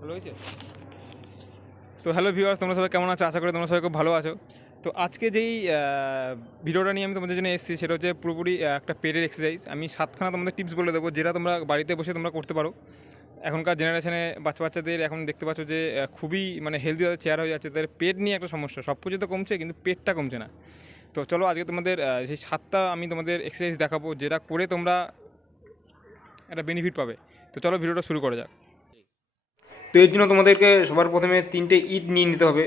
ভালো হয়েছে। তো হ্যালো ভিউয়ার্স, তোমরা সবাই কেমন আছো? আশা করি তোমরা সবাই খুব ভালো আছো। তো আজকে যেই ভিডিওটা নিয়ে আমি তোমাদের জন্য এসেছি সেটা হচ্ছে পুরোপুরি একটা পেটের এক্সারসাইজ। আমি 7খানা তোমাদের টিপস বলে দেবো, যেটা তোমরা বাড়িতে বসে তোমরা করতে পারো। এখনকার জেনারেশনে বাচ্চাদের এখন দেখতে পাচ্ছ যে খুবই মানে হেলদি চেয়ার হয়ে যাচ্ছে, তাদের পেট নিয়ে একটা সমস্যা। সব কিছু তো কমছে কিন্তু পেটটা কমছে না। তো চলো আজকে তোমাদের সেই 7টা আমি তোমাদের এক্সারসাইজ দেখাবো, যেটা করে তোমরা একটা বেনিফিট পাবে। তো চলো ভিডিওটা শুরু করা যাক। তো এর জন্য তোমাদেরকে সবার প্রথমে 3টে ইট নিয়ে নিতে হবে।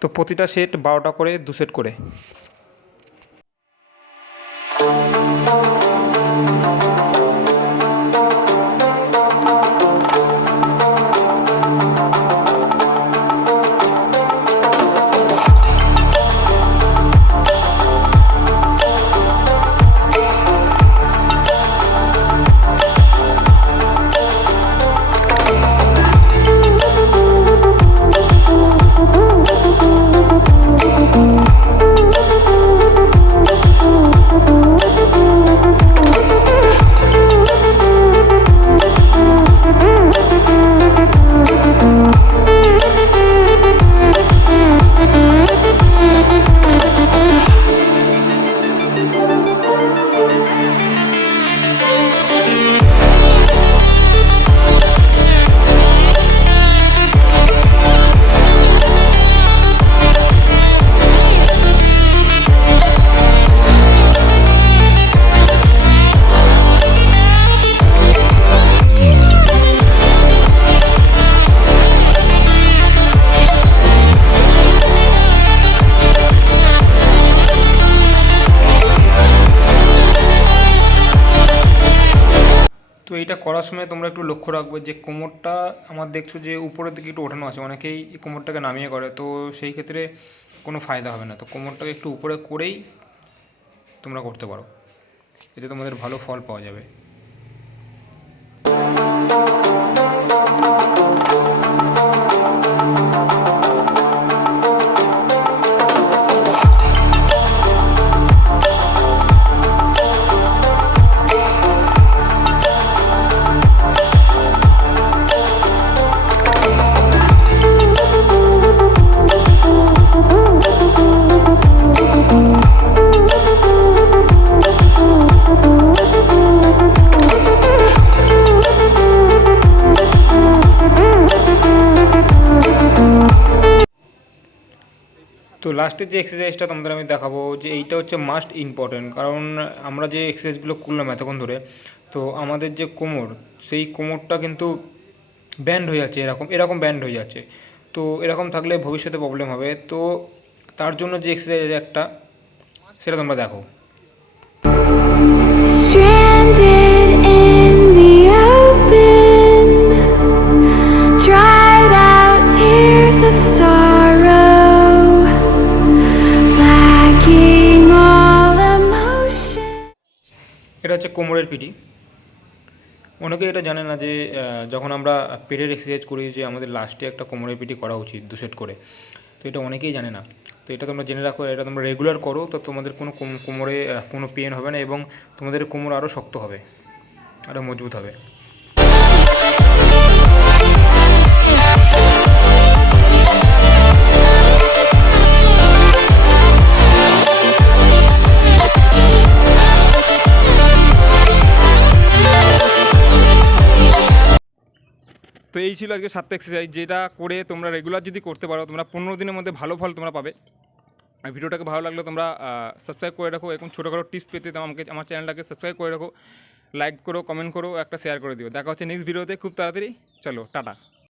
তো প্রতিটা সেট 12টা করে, 2 সেট করে। তো এইটা করার সময় তোমরা একটু লক্ষ্য রাখবে যে কোমরটা আমার দেখছো যে উপরের দিকে একটু ওঠানো আছে, অনেকেই কোমরটাকে নামিয়ে করে, তো সেই ক্ষেত্রে কোনো ফায়দা হবে না। তো কোমরটাকে একটু উপরে করেই তোমরা করতে পারো, এতে তোমাদের ভালো ফল পাওয়া যাবে। তো লাস্টের যে এক্সারসাইজটা তোমাদের আমি দেখাবো, যে এইটা হচ্ছে মাস্ট ইম্পর্টেন্ট, কারণ আমরা যে এক্সারসাইজগুলো করলাম এতক্ষণ ধরে, তো আমাদের যে কোমর, সেই কোমরটা কিন্তু ব্যান্ড হয়ে যাচ্ছে, এরকম এরকম ব্যান্ড হয়ে যাচ্ছে। তো এরকম থাকলে ভবিষ্যতে প্রবলেম হবে। তো তার জন্য যে এক্সারসাইজ একটা, সেটা তোমরা দেখো। Stranded in the open, dried out tears of sorrow, lacking all emotion. এটা হচ্ছে কোমরের পিটি। অনেকে এটা জানে না যে যখন আমরা পেটের এক্সারসাইজ করি যে আমাদের লাস্টে একটা কোমরের পিটি করা উচিত 2 সেট করে। তো এটা অনেকেই জানে না। তো এটা তোমরা জেনে রাখো, এটা তোমরা রেগুলার করো, তো তোমাদের কোনো কোমরে কোনো পেন হবে না এবং তোমাদের কোমর আরও শক্ত হবে, আরও মজবুত হবে। তো এই ছিল আজকে 7টা এক্সারসাইজ, যেটা করে তোমরা রেগুলার যদি করতে পারো, তোমরা 15 দিনের মধ্যে ভালো ফল তোমরা পাবে। আর ভিডিওটাকে ভালো লাগলে তোমরা সাবস্ক্রাইব করে রাখো। এরকম ছোটোখাটো টিপস পেতে আমাকে আমার চ্যানেলটাকে সাবস্ক্রাইব করে রাখো, লাইক করো, কমেন্ট করো, একটা শেয়ার করে দিও। দেখা হচ্ছে নেক্সট ভিডিওতে খুব তাড়াতাড়ি। চলো টাটা।